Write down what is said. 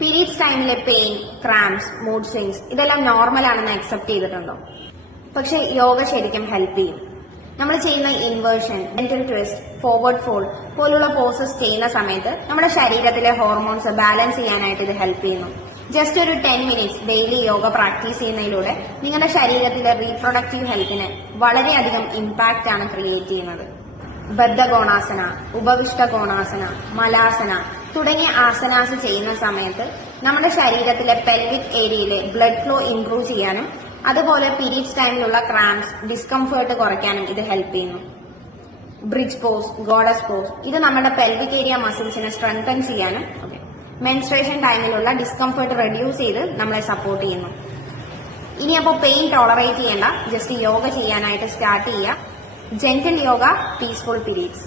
Periods ടൈമിലെ pain, cramps, mood swings ഇതെല്ലാം normal ആണെന്ന് അക്സെപ്റ്റ് ചെയ്തിട്ടുണ്ടോ? പക്ഷെ യോഗ ശരിക്കും ഹെൽപ്പ് ചെയ്യും. നമ്മൾ ചെയ്യുന്ന inversion, gentle twist, forward fold പോലുള്ള പോസസ് ചെയ്യുന്ന സമയത്ത് നമ്മുടെ ശരീരത്തിലെ ഹോർമോൺസ് ബാലൻസ് ചെയ്യാനായിട്ട് ഇത് ഹെൽപ്പ് ചെയ്യുന്നു. ജസ്റ്റ് ഒരു 10 മിനിറ്റ്സ് ഡെയിലി യോഗ പ്രാക്ടീസ് ചെയ്യുന്നതിലൂടെ നിങ്ങളുടെ ശരീരത്തിലെ റീപ്രൊഡക്റ്റീവ് ഹെൽത്തിന് വളരെയധികം ഇമ്പാക്റ്റ് ആണ് ക്രിയേറ്റ് ചെയ്യുന്നത്. ബദ്ധകോണാസന, ഉപവിഷ്ട കോണാസന, മലാസന തുടങ്ങിയ ആസനാസ് ചെയ്യുന്ന സമയത്ത് നമ്മുടെ ശരീരത്തിലെ പെൽവിക് ഏരിയയിലെ ബ്ലഡ് ഫ്ലോ ഇംപ്രൂവ് ചെയ്യാനും അതുപോലെ പീരീഡ്സ് ടൈമിലുള്ള ക്രാംസ്, ഡിസ്കംഫേർട്ട് കുറയ്ക്കാനും ഇത് ഹെൽപ്പ് ചെയ്യുന്നു. ബ്രിഡ്ജ് പോസ്, ഗോഡസ് പോസ് ഇത് നമ്മുടെ പെൽവിക് ഏരിയ മസിൽസിനെ സ്ട്രെങ്തൻ ചെയ്യാനും മെൻസ്ട്രേഷൻ ടൈമിലുള്ള ഡിസ്കംഫേർട്ട് റെഡ്യൂസ് ചെയ്ത് നമ്മളെ സപ്പോർട്ട് ചെയ്യുന്നു. ഇനി അപ്പോൾ പെയിൻ ടോളറേറ്റ് ചെയ്യേണ്ട, ജസ്റ്റ് യോഗ ചെയ്യാനായിട്ട് സ്റ്റാർട്ട് ചെയ്യുക. Gentle yoga, peaceful periods.